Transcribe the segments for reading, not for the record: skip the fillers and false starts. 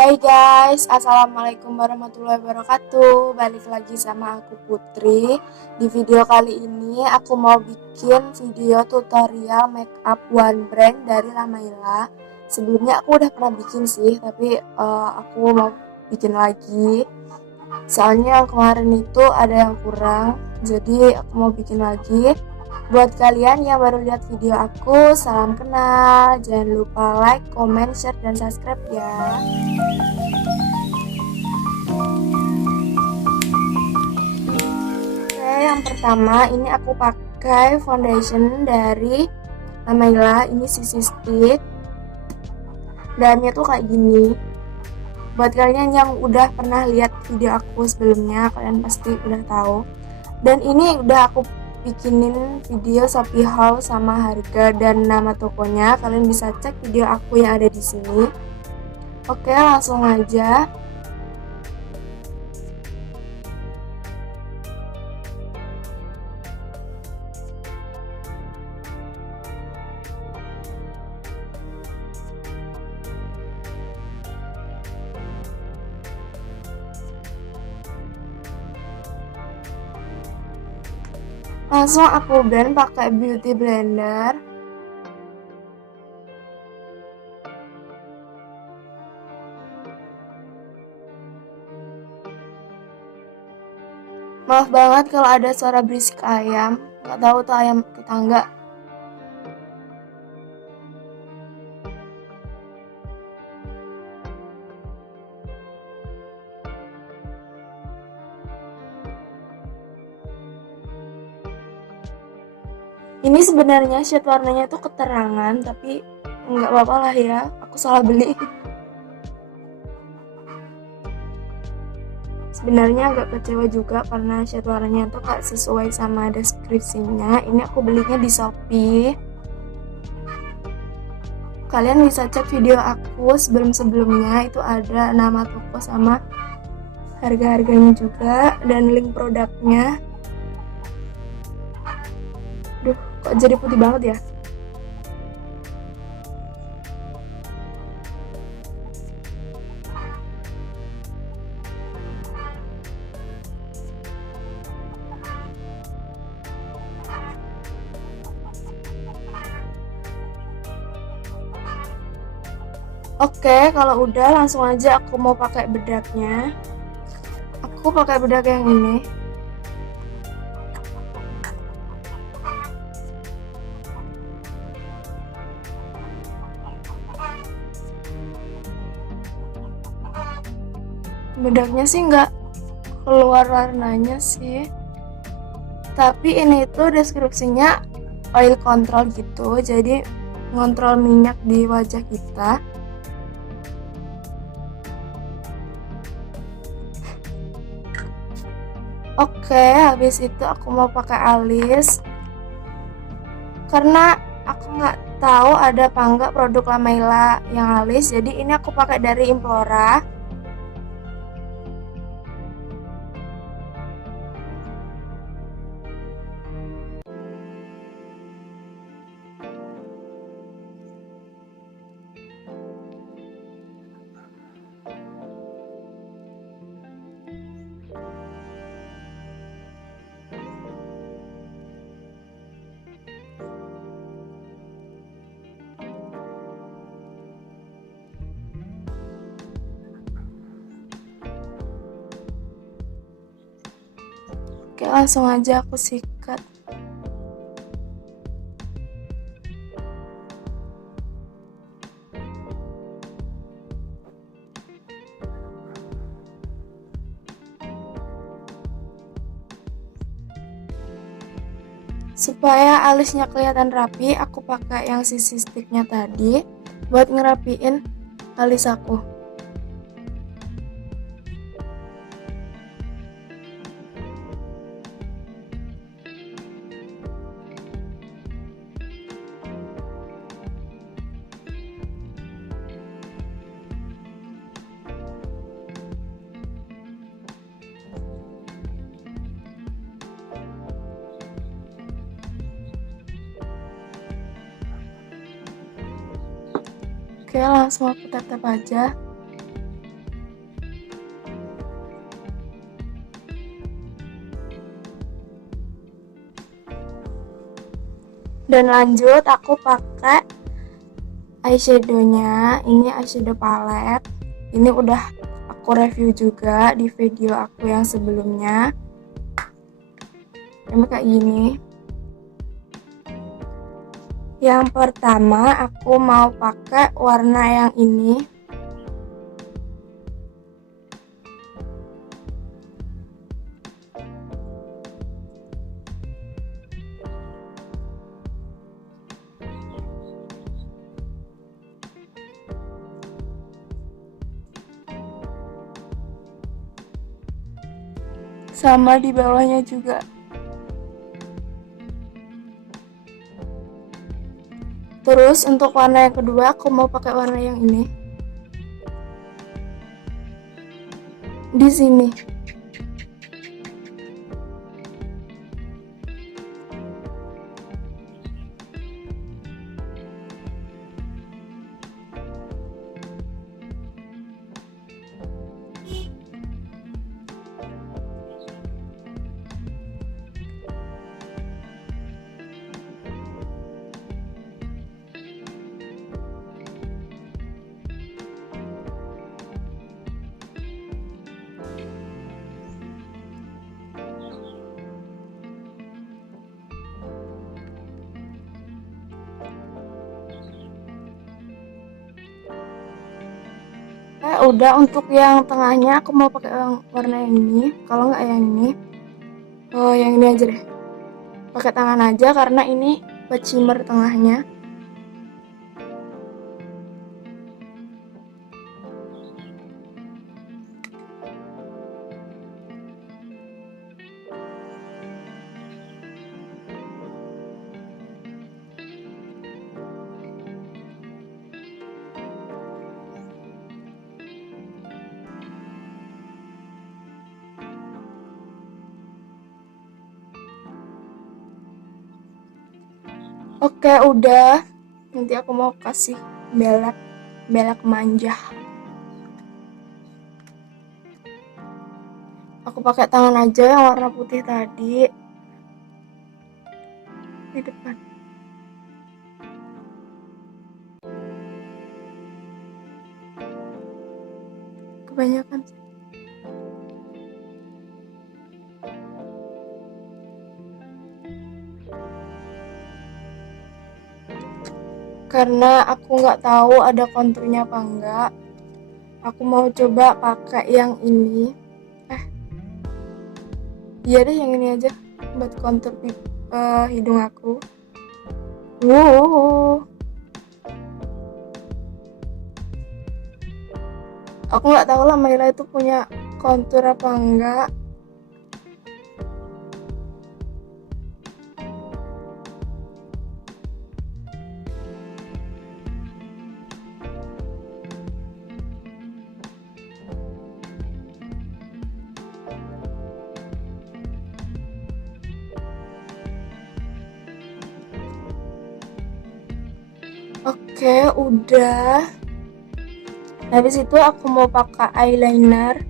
Hai guys, Assalamualaikum warahmatullahi wabarakatuh. Balik lagi sama aku Putri. Di video kali ini aku mau bikin video tutorial makeup one brand dari Lamaila. Sebelumnya aku udah pernah bikin sih, tapi aku mau bikin lagi. Soalnya yang kemarin itu ada yang kurang, jadi aku mau bikin lagi. Buat kalian yang baru lihat video aku, salam kenal. Jangan lupa like, comment, share, dan subscribe ya. Oke, yang pertama ini aku pakai foundation dari Lamaila. Ini CC Stick. Dalamnya tuh kayak gini. Buat kalian yang udah pernah lihat video aku sebelumnya, kalian pasti udah tahu. Dan ini udah aku bikinin video Shopee haul sama harga dan nama tokonya. Kalian bisa cek video aku yang ada di sini. Oke, langsung aja. Langsung aku blend pakai beauty blender. Maaf banget kalau ada suara berisik ayam. Gak tahu tuh ayam tetangga. Ini sebenarnya shade warnanya tuh keterangan, tapi nggak apa-apa lah ya. Aku salah beli. Sebenarnya agak kecewa juga karena shade warnanya tuh gak sesuai sama deskripsinya. Ini aku belinya di Shopee. Kalian bisa cek video aku sebelum-sebelumnya, itu ada nama toko sama harga-harganya juga dan link produknya. Duh, kok jadi putih banget ya? Oke, kalau udah langsung aja aku mau pakai bedaknya. Aku pakai bedak yang ini. Bedaknya sih nggak keluar warnanya sih, tapi ini tuh deskripsinya oil control gitu, jadi ngontrol minyak di wajah kita. Oke, habis itu aku mau pakai alis karena aku nggak tahu ada apa enggak produk Lamaila yang alis, jadi ini aku pakai dari Implora. Oke, langsung aja aku sikat. Supaya alisnya kelihatan rapi, aku pakai yang sisi sticknya tadi buat ngerapiin alis aku. Oke, langsung aku tap-tap aja. Dan lanjut aku pakai eyeshadownya. Ini eyeshadow palette, ini udah aku review juga di video aku yang sebelumnya. Ini kayak gini. Yang pertama aku mau pakai warna yang ini. Sama di bawahnya juga. Terus untuk warna yang kedua aku mau pakai warna yang ini. Di sini. Udah untuk yang tengahnya aku mau pakai warna yang ini. Kalau nggak yang ini, yang ini aja deh. Pakai tangan aja karena ini buat shimmer tengahnya. Oke, udah. Nanti aku mau kasih belak manja. Aku pakai tangan aja yang warna putih tadi di depan. Kebanyakan sih. Karena aku nggak tahu ada konturnya apa enggak, aku mau coba pakai yang ini. Iya deh yang ini aja buat kontur hidung aku. Aku nggak tahu lah Mayla itu punya kontur apa enggak. Oke, udah. Habis itu aku mau pakai eyeliner.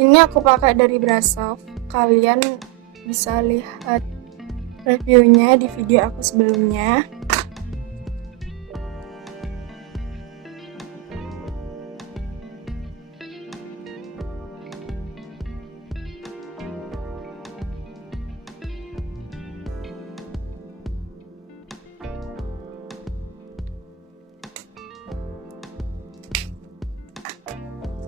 Ini aku pakai dari Brashov. Kalian bisa lihat reviewnya di video aku sebelumnya.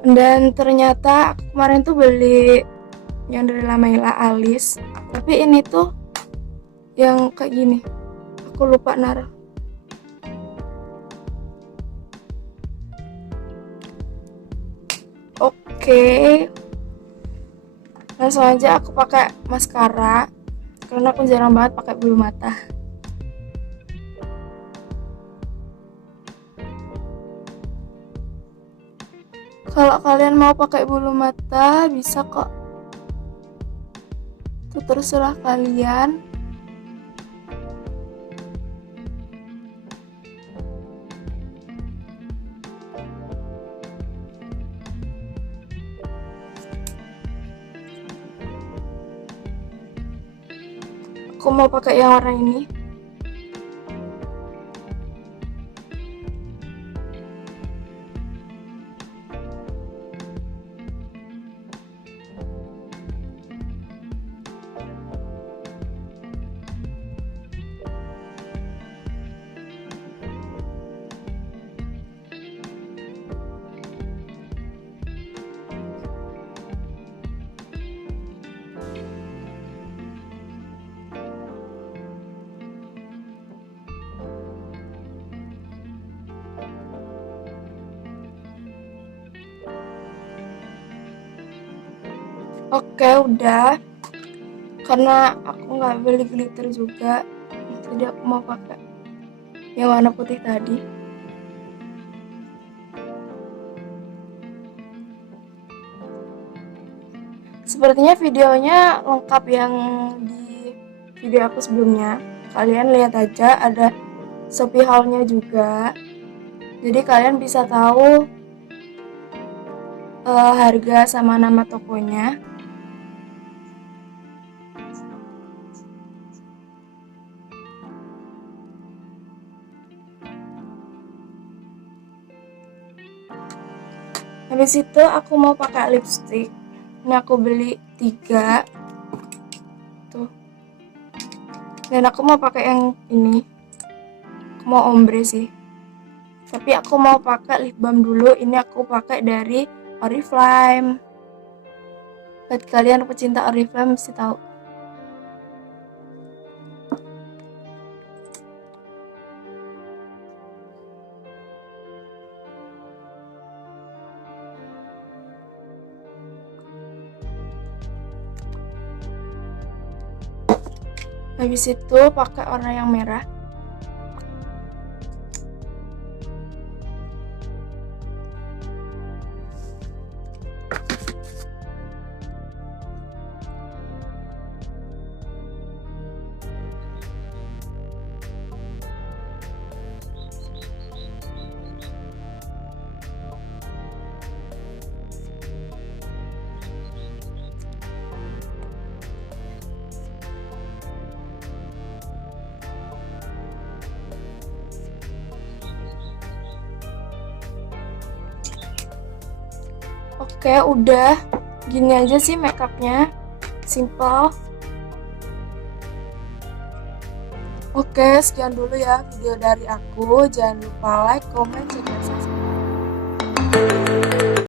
Dan ternyata aku kemarin tuh beli yang dari Mayla alis, tapi ini tuh yang kayak gini. Aku lupa naruh. Oke. Langsung aja aku pakai maskara karena aku jarang banget pakai bulu mata. Kalau kalian mau pakai bulu mata bisa kok, itu terserah kalian. Aku mau pakai yang warna ini. Oke, udah. Karena aku nggak beli glitter juga, jadi aku mau pakai yang warna putih tadi. Sepertinya videonya lengkap yang di video aku sebelumnya. Kalian lihat aja, ada Shopee haul-nya juga. Jadi kalian bisa tahu harga sama nama tokonya. Habis itu aku mau pakai lipstick. Ini aku beli 3 tuh. Dan aku mau pakai yang ini. Aku mau ombre sih. Tapi aku mau pakai lip balm dulu. Ini aku pakai dari Oriflame. Buat kalian pecinta Oriflame mesti tahu. Habis itu pakai warna yang merah. Oke, udah gini aja sih makeupnya, simple. Oke, sekian dulu ya video dari aku. Jangan lupa like, comment, share,